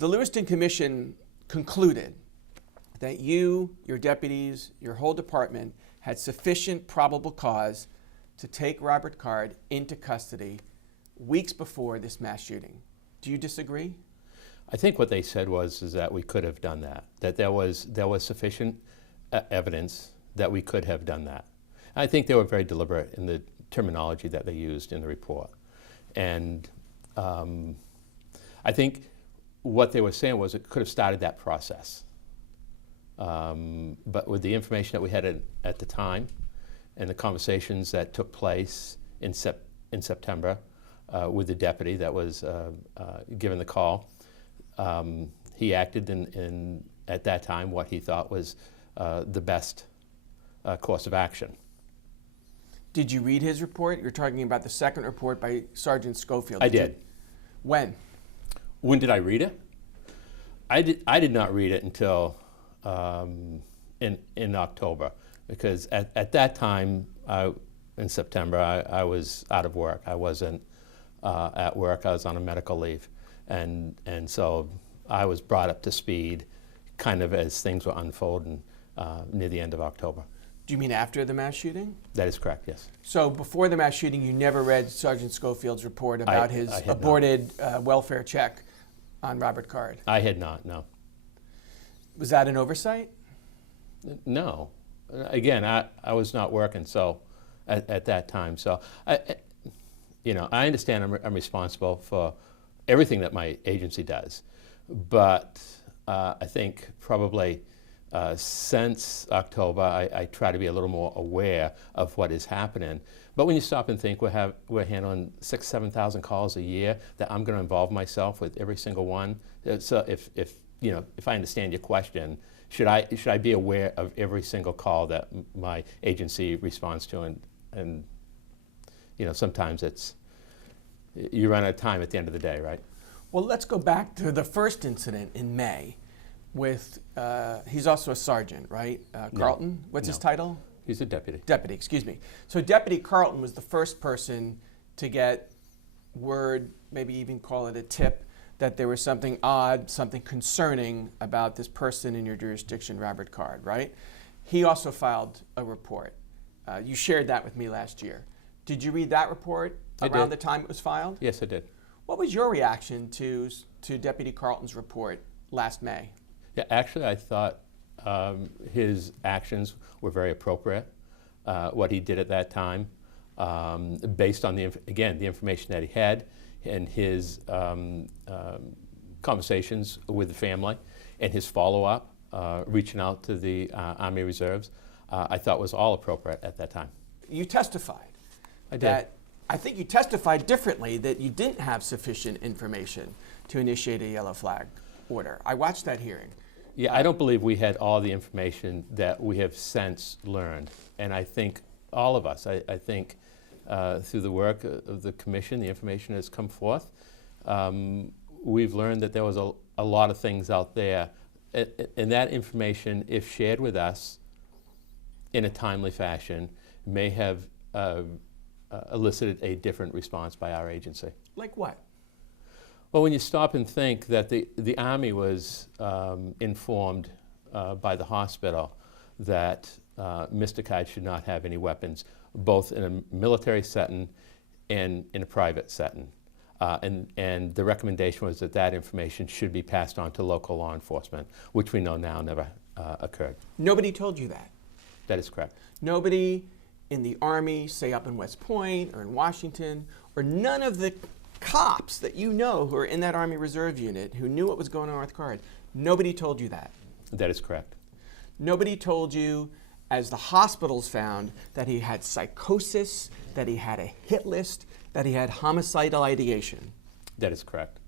The Lewiston Commission concluded that you, your deputies, your whole department had sufficient probable cause to take Robert Card into custody weeks before this mass shooting. Do you disagree? I think what they said is that we could have done that, that there was sufficient evidence that we could have done that. I think they were very deliberate in the terminology that they used in the report. And I think what they were saying was it could have started that process. But with the information that we had at the time and the conversations that took place in September with the deputy that was given the call, he acted in at that time what he thought was the best course of action. Did you read his report? You're talking about the second report by Sergeant Schofield. I did. When? When did I read it? I did not read it until in October, because at that time, in September, I was out of work. I wasn't at work. I was on a medical leave. And so I was brought up to speed kind of as things were unfolding near the end of October. Do you mean after the mass shooting? That is correct, yes. So before the mass shooting, you never read Sergeant Schofield's report about his aborted welfare check on Robert Card? I had not, no. Was that an oversight? No. Again, I was not working at that time. So, I understand I'm responsible for everything that my agency does. But I think probably since October, I try to be a little more aware of what is happening. But when you stop and think, we're handling 6,000 to 7,000 calls a year that I'm going to involve myself with every single one. So if I understand your question, should I be aware of every single call that my agency responds to? And sometimes you run out of time at the end of the day, right? Well, let's go back to the first incident in May with, he's also a sergeant, right? Carlton? No. What's his No. title? He's a deputy. Deputy, excuse me. So Deputy Carlton was the first person to get word, maybe even call it a tip, that there was something odd, something concerning about this person in your jurisdiction, Robert Card, right? He also filed a report. You shared that with me last year. Did you read that report around the time it was filed? Yes, I did. What was your reaction to Deputy Carlton's report last May? Yeah, actually, I thought his actions were very appropriate. What he did at that time, based on the information that he had and his conversations with the family and his follow-up, reaching out to the Army Reserves, I thought was all appropriate at that time. You testified. I did. I think you testified differently, that you didn't have sufficient information to initiate a yellow flag order. I watched that hearing. Yeah, I don't believe we had all the information that we have since learned. And I think all of us, I think through the work of the commission, the information has come forth. We've learned that there was a lot of things out there. And that information, if shared with us in a timely fashion, may have elicited a different response by our agency. Like what? Well, when you stop and think that the Army was informed by the hospital that Mr. Card should not have any weapons, both in a military setting and in a private setting. And the recommendation was that information should be passed on to local law enforcement, which we know now never occurred. Nobody told you that? That is correct. Nobody in the Army, say up in West Point or in Washington, or none of the cops that you know who are in that Army Reserve unit who knew what was going on with Card, nobody told you that? That is correct. Nobody told you, as the hospitals found, that he had psychosis, that he had a hit list, that he had homicidal ideation? That is correct.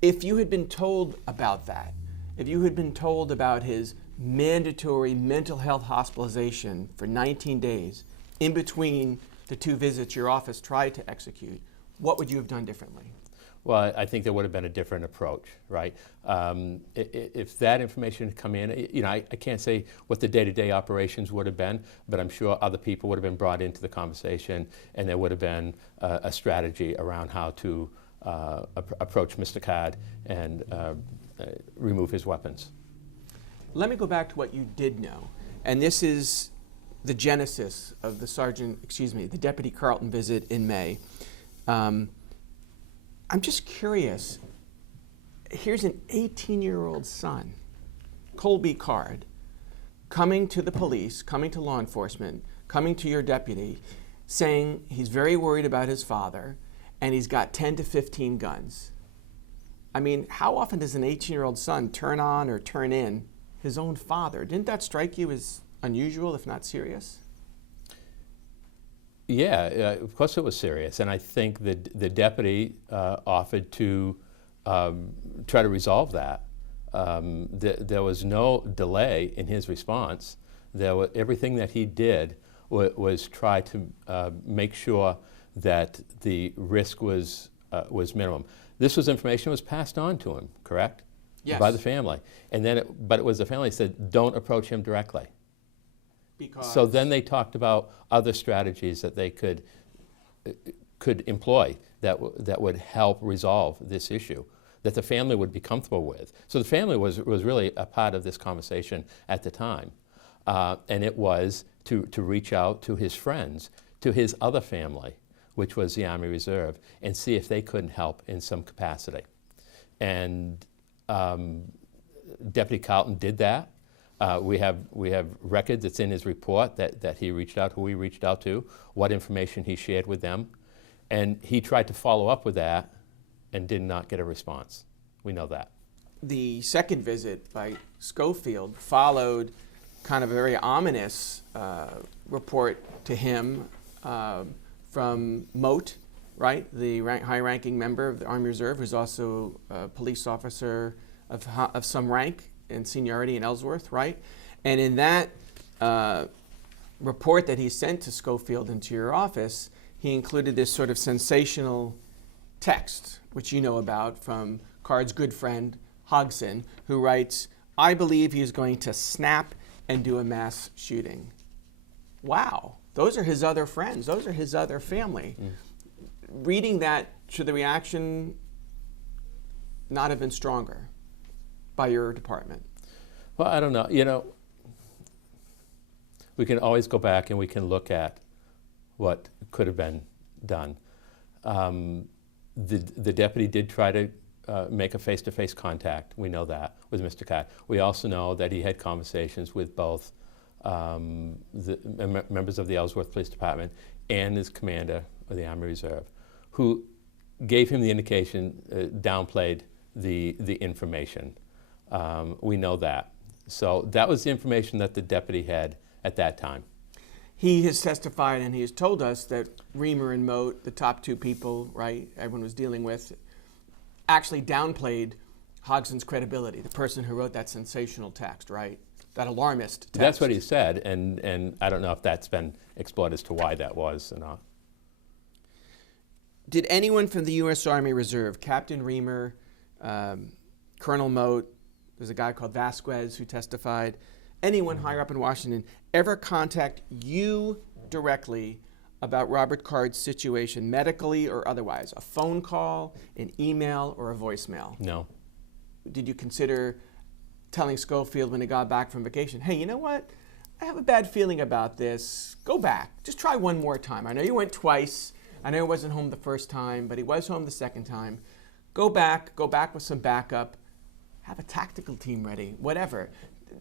If you had been told about that, if you had been told about his mandatory mental health hospitalization for 19 days in between the two visits your office tried to execute, what would you have done differently? Well, I think there would have been a different approach, right? If that information had come in, I can't say what the day-to-day operations would have been, but I'm sure other people would have been brought into the conversation, and there would have been a strategy around how to approach Mr. Card and remove his weapons. Let me go back to what you did know. And this is the genesis of the Deputy Carlton visit in May. I'm just curious. Here's an 18-year-old son, Colby Card, coming to the police, coming to law enforcement, coming to your deputy, saying he's very worried about his father, and he's got 10 to 15 guns. I mean, how often does an 18-year-old son turn on or turn in his own father? Didn't that strike you as unusual, if not serious? Yeah, of course it was serious, and I think the deputy offered to try to resolve that. There was no delay in his response. Everything that he did was try to make sure that the risk was minimum. This was information that was passed on to him, correct? Yes. By the family. And then, but it was the family that said, don't approach him directly. Because So then they talked about other strategies that they could employ that would help resolve this issue, that the family would be comfortable with. So the family was really a part of this conversation at the time. And it was to reach out to his friends, to his other family, which was the Army Reserve, and see if they couldn't help in some capacity. And Deputy Carlton did that. We have records, it's in his report, that he reached out, who he reached out to, what information he shared with them. And he tried to follow up with that and did not get a response. We know that. the second visit by Schofield followed kind of a very ominous report to him from Moat, right? The high-ranking member of the Army Reserve, who's also a police officer of some rank and seniority in Ellsworth, right? And in that report that he sent to Schofield and to your office, he included this sort of sensational text, which you know about, from Card's good friend, Hodgson, who writes, "I believe he is going to snap and do a mass shooting." Wow. Those are his other friends. Those are his other family. Reading that, should the reaction not have been stronger by your department? Well, I don't know. You know, we can always go back and we can look at what could have been done. The deputy did try to make a face-to-face contact. We know that with Mr. Cott. We also know that he had conversations with both the members of the Ellsworth Police Department and his commander of the Army Reserve, who gave him the indication, downplayed the information. We know that. So that was the information that the deputy had at that time. He has testified and he has told us that Reamer and Mo, the top two people, right, everyone was dealing with, actually downplayed Hodgson's credibility, the person who wrote that sensational text, right? That alarmist text. That's what he said, and I don't know if that's been explored as to why that was or not. Did anyone from the U.S. Army Reserve, Captain Reamer, Colonel Moat, there's a guy called Vasquez who testified, anyone higher up in Washington, ever contact you directly about Robert Card's situation, medically or otherwise? A phone call, an email, or a voicemail? No. Did you consider telling Schofield when he got back from vacation, hey, you know what? I have a bad feeling about this. Go back. Just try one more time. I know you went twice. I know he wasn't home the first time, but he was home the second time. Go back with some backup. Have a tactical team ready, whatever.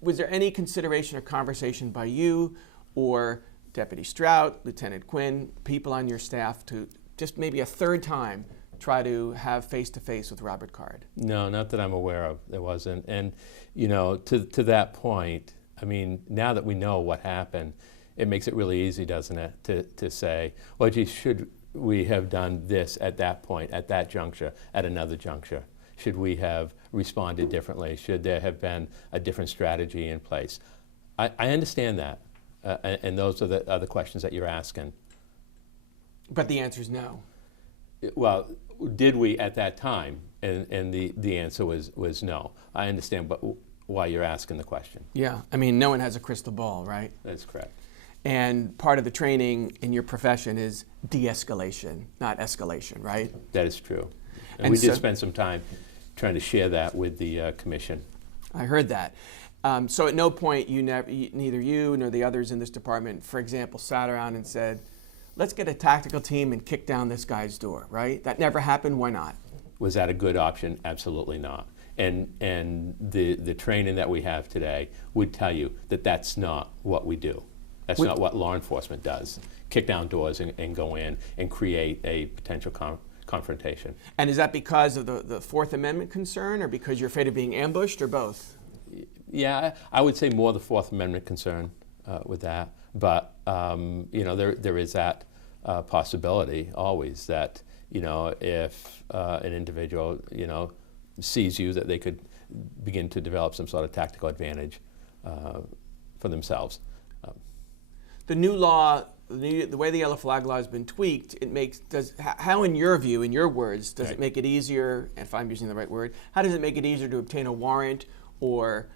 Was there any consideration or conversation by you or Deputy Strout, Lieutenant Quinn, people on your staff to just maybe a third time try to have face-to-face with Robert Card? No, not that I'm aware of. There wasn't. And, you know, to that point, I mean, now that we know what happened, it makes it really easy, doesn't it, to say, well, gee, should we have done this at that point, at that juncture, at another juncture? Should we have responded differently? Should there have been a different strategy in place? I understand that, and those are the questions that you're asking. But the answer is no. Well, did we at that time? And the answer was no. I understand why you're asking the question. Yeah, I mean, no one has a crystal ball, right? That's correct. And part of the training in your profession is de-escalation, not escalation, right? That is true. And we did spend some time trying to share that with the commission. I heard that. So at no point neither you nor the others in this department, for example, sat around and said, let's get a tactical team and kick down this guy's door, right? That never happened. Why not? Was that a good option? Absolutely not. And the training that we have today would tell you that that's not what we do. That's not what law enforcement does. Kick down doors and go in and create a potential confrontation. And is that because of the Fourth Amendment concern, or because you're afraid of being ambushed, or both? Yeah, I would say more the Fourth Amendment concern with that. But there is that possibility always that if an individual sees you, that they could begin to develop some sort of tactical advantage for themselves. The new law, the way the yellow flag law has been tweaked, how in your view, in your words, does it make it easier, if I'm using the right word, how does it make it easier to obtain a warrant or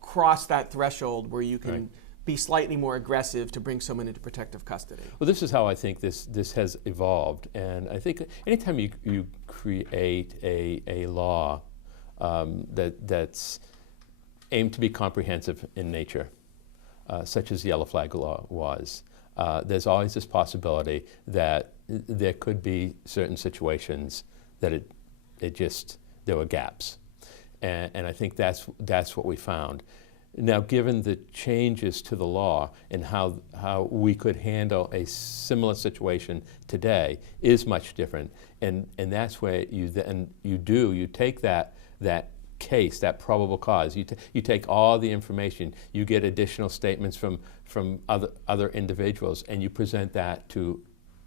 cross that threshold where you can be slightly more aggressive to bring someone into protective custody? Well, this is how I think this has evolved, and I think anytime you create a law that's aimed to be comprehensive in nature, such as the yellow flag law was, there's always this possibility that there could be certain situations that there were gaps, and I think that's what we found. Now, given the changes to the law and how we could handle a similar situation today is much different, and that's where you take that case, that probable cause, you take all the information, you get additional statements from other individuals, and you present that to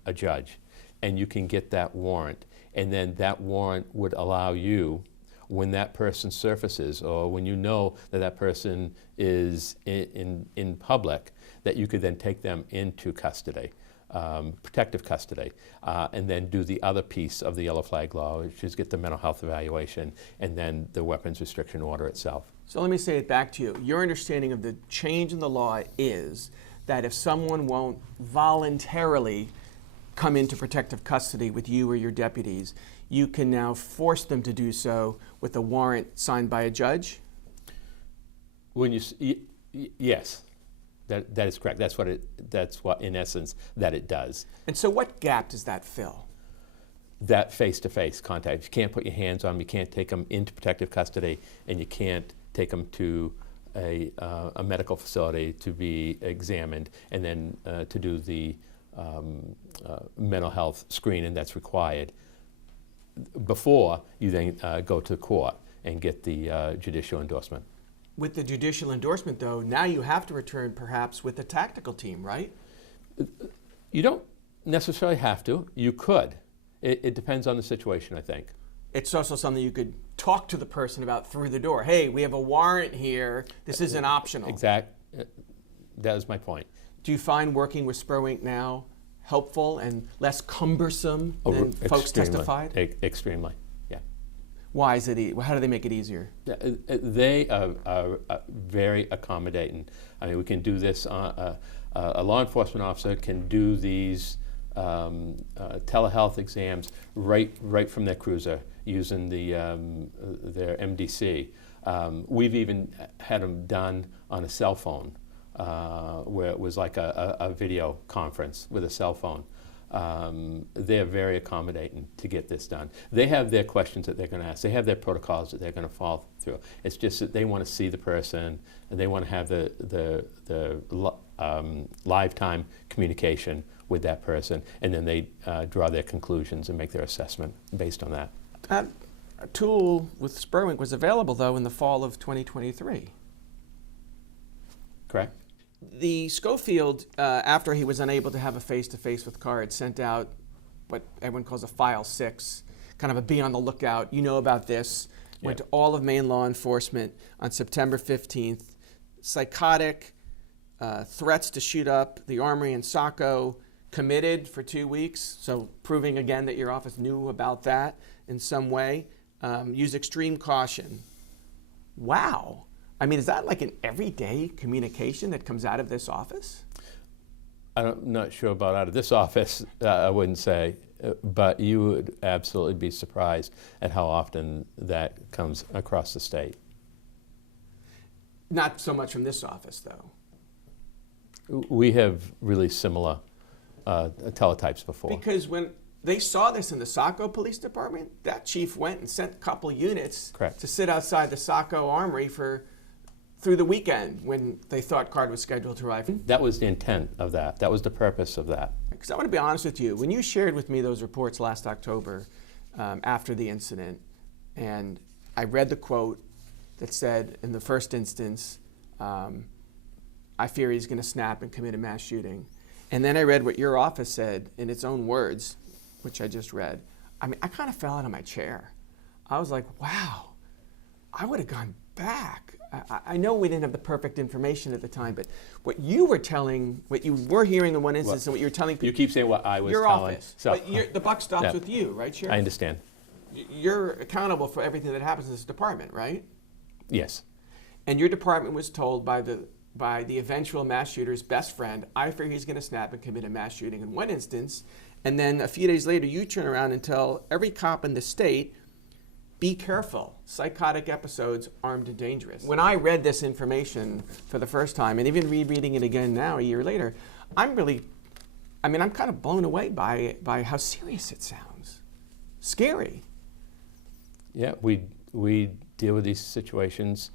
a judge, and you can get that warrant, and then that warrant would allow you, when that person surfaces, or when you know that person is in public, that you could then take them into custody, protective custody, and then do the other piece of the yellow flag law, which is get the mental health evaluation, and then the weapons restriction order itself. So let me say it back to you. Your understanding of the change in the law is that if someone won't voluntarily come into protective custody with you or your deputies, you can now force them to do so with a warrant signed by a judge? Yes, that is correct. That's what in essence that it does. And so what gap does that fill? That face-to-face contact. You can't put your hands on them, you can't take them into protective custody, and you can't take them to a medical facility to be examined, and then to do the mental health screening that's required before you then go to court and get the judicial endorsement. With the judicial endorsement, though, now you have to return perhaps with a tactical team, right? You don't necessarily have to. You could. It depends on the situation, I think. It's also something you could talk to the person about through the door. Hey, we have a warrant here. This isn't optional. That is my point. Do you find working with Spurwink now helpful and less cumbersome than folks testified? Extremely, yeah. Why is it? How do they make it easier? They are very accommodating. I mean, we can do this. A law enforcement officer can do these telehealth exams right from their cruiser using their MDC. We've even had them done on a cell phone, where it was like a video conference with a cell phone. They're very accommodating to get this done. They have their questions that they're going to ask. They have their protocols that they're going to follow through. It's just that they want to see the person, and they want to have the live time communication with that person, and then they draw their conclusions and make their assessment based on that. That tool with Spurwink was available, though, in the fall of 2023. Correct. The Schofield, after he was unable to have a face-to-face with Carr, had sent out what everyone calls a File 6, kind of a be on the lookout. You know about this. Went to all of Maine law enforcement on September 15th. Psychotic, threats to shoot up the Armory in Saco, committed for 2 weeks, so proving again that your office knew about that in some way. Use extreme caution. Wow. I mean, is that like an everyday communication that comes out of this office? I'm not sure about out of this office, I wouldn't say. but you would absolutely be surprised at how often that comes across the state. Not so much from this office, though. We have really similar teletypes before. Because when they saw this in the Saco Police Department, that chief went and sent a couple units Correct. to sit outside the Saco Armory through the weekend when they thought Card was scheduled to arrive. That was the intent of that. That was the purpose of that. Because I want to be honest with you, when you shared with me those reports last October after the incident, and I read the quote that said, in the first instance, I fear he's going to snap and commit a mass shooting. And then I read what your office said in its own words, which I just read. I mean, I kind of fell out of my chair. I was like, wow, I would have gone back. I know we didn't have the perfect information at the time, but what you were telling, what you were hearing in one instance, and what you were telling people. You keep saying what I was your telling. Office. So, but the buck stops with you, right, Sheriff? I understand. You're accountable for everything that happens in this department, right? Yes. And your department was told by the eventual mass shooter's best friend, I fear he's going to snap and commit a mass shooting in one instance. And then a few days later, you turn around and tell every cop in the state, be careful, psychotic episodes, armed and dangerous. When I read this information for the first time, and even rereading it again now, a year later, I'm kind of blown away by how serious it sounds. Scary. Yeah, we deal with these situations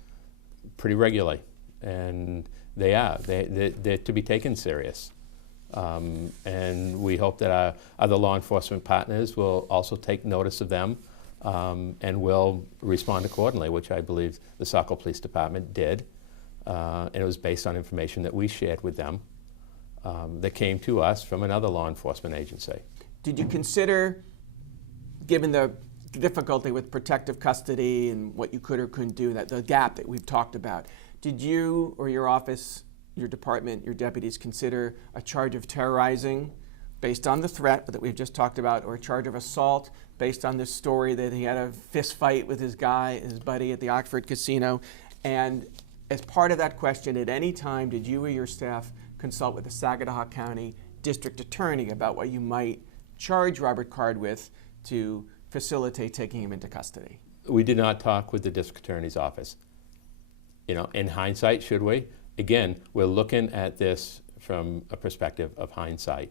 pretty regularly, and they're to be taken serious. And we hope that our other law enforcement partners will also take notice of them and will respond accordingly, which I believe the Saco Police Department did. And it was based on information that we shared with them that came to us from another law enforcement agency. Did you consider, given the difficulty with protective custody and what you could or couldn't do, that the gap that we've talked about, did you or your office, your department, your deputies consider a charge of terrorizing based on the threat that we've just talked about, or a charge of assault based on this story that he had a fist fight with his buddy at the Oxford Casino? And as part of that question, at any time did you or your staff consult with the Saginaw County District Attorney about what you might charge Robert Card with to facilitate taking him into custody? We did not talk with the district attorney's office. You know, in hindsight, should we? Again, we're looking at this from a perspective of hindsight.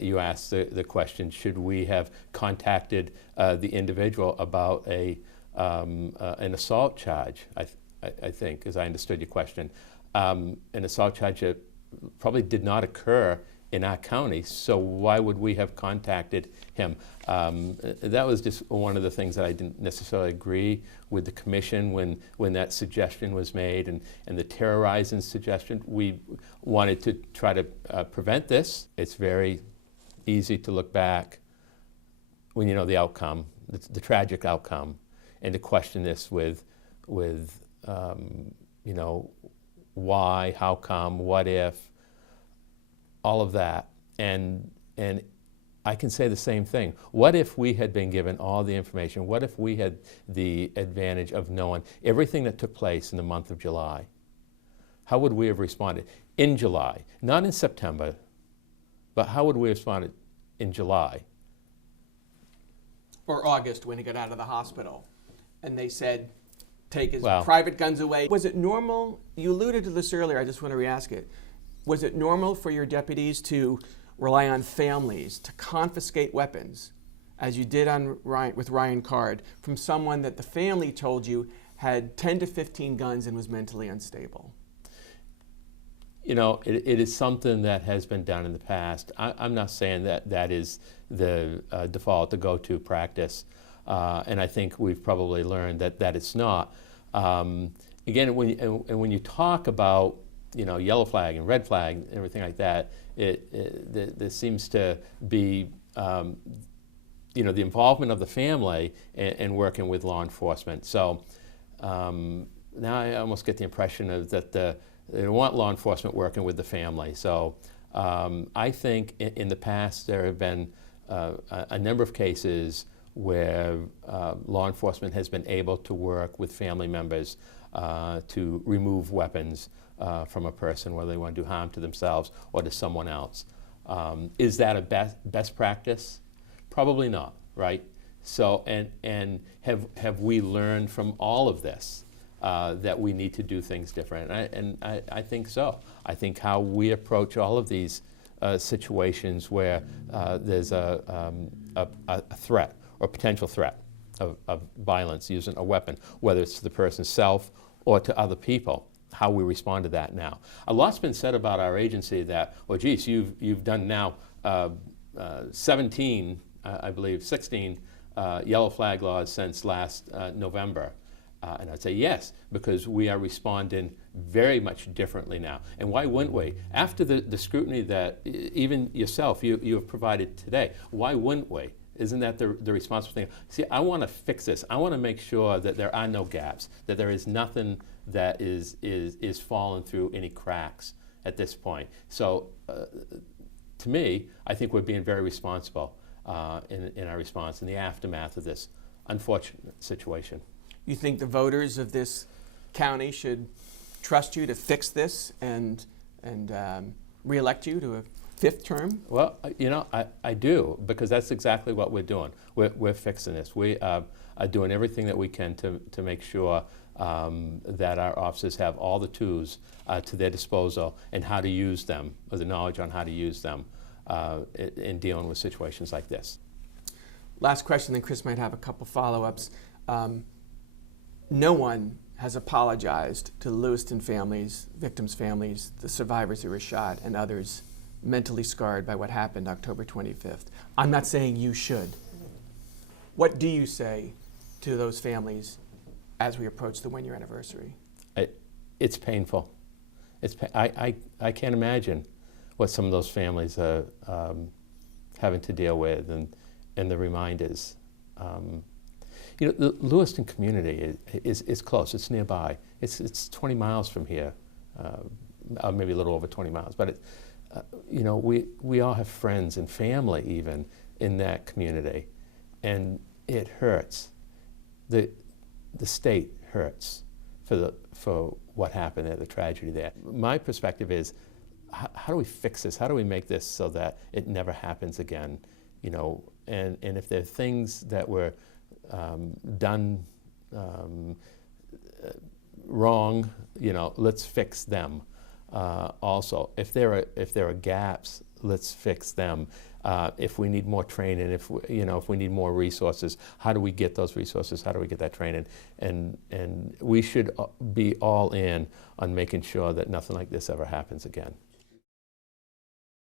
You asked the question, should we have contacted the individual about an assault charge, I think, as I understood your question. An assault charge that probably did not occur in our county, so why would we have contacted him? That was just one of the things that I didn't necessarily agree with the commission when that suggestion was made, and the terrorizing suggestion. We wanted to try to prevent this. It's very easy to look back when you know the outcome, the tragic outcome, and to question this with you know, why, how come, what if, all of that. And I can say the same thing. What if we had been given all the information? What if we had the advantage of knowing everything that took place in the month of July? How would we have responded in July? Not in September, but how would we have responded in July? Or August, when he got out of the hospital and they said, take his Well, private guns away. Was it normal? You alluded to this earlier, I just want to re-ask it. Was it normal for your deputies to rely on families to confiscate weapons, as you did with Ryan Card, from someone that the family told you had 10 to 15 guns and was mentally unstable? You know, it is something that has been done in the past. I'm not saying that is the default, the go-to practice, and I think we've probably learned that it's not. Again, when you talk about, you know, yellow flag and red flag and everything like that, there seems to be, you know, the involvement of the family and working with law enforcement. So now I almost get the impression of that they don't want law enforcement working with the family. So I think in the past there have been a number of cases where law enforcement has been able to work with family members to remove weapons from a person, whether they want to do harm to themselves or to someone else. Is that a best practice? Probably not, right? So, and have we learned from all of this that we need to do things different? I think so. I think how we approach all of these situations where there's a threat or potential threat of violence using a weapon, whether it's to the person's self or to other people, how we respond to that now. A lot's been said about our agency that, well, geez, you've done now 17, I believe, 16 yellow flag laws since last November. And I'd say yes, because we are responding very much differently now. And why wouldn't we? After the scrutiny that even yourself, you have provided today, why wouldn't we? Isn't that the responsible thing? See, I want to fix this. I want to make sure that there are no gaps, that there is nothing that is falling through any cracks at this point. So to me, I think we're being very responsible in our response in the aftermath of this unfortunate situation. You think the voters of this county should trust you to fix this and re-elect you to a 5th term? Well, you know, I do, because that's exactly what we're doing. We're fixing this. We are doing everything that we can to make sure that our officers have all the tools to their disposal and how to use them, or the knowledge on how to use them in dealing with situations like this. Last question, then Chris might have a couple follow-ups. No one has apologized to the Lewiston families, victims' families, the survivors who were shot, and others mentally scarred by what happened October 25th. I'm not saying you should. What do you say to those families as we approach the 1-year anniversary? It's painful. I can't imagine what some of those families are having to deal with, and the reminders. You know, the Lewiston community is close. It's nearby. It's 20 miles from here, maybe a little over 20 miles. But you know, we all have friends and family even in that community, and it hurts. The state hurts for what happened there, the tragedy there. My perspective is, how do we fix this? How do we make this so that it never happens again? You know, and if there are things that were done wrong, you know, let's fix them. Also, if there are gaps, let's fix them. If we need more training, if we need more resources, how do we get those resources? How do we get that training? And we should be all in on making sure that nothing like this ever happens again.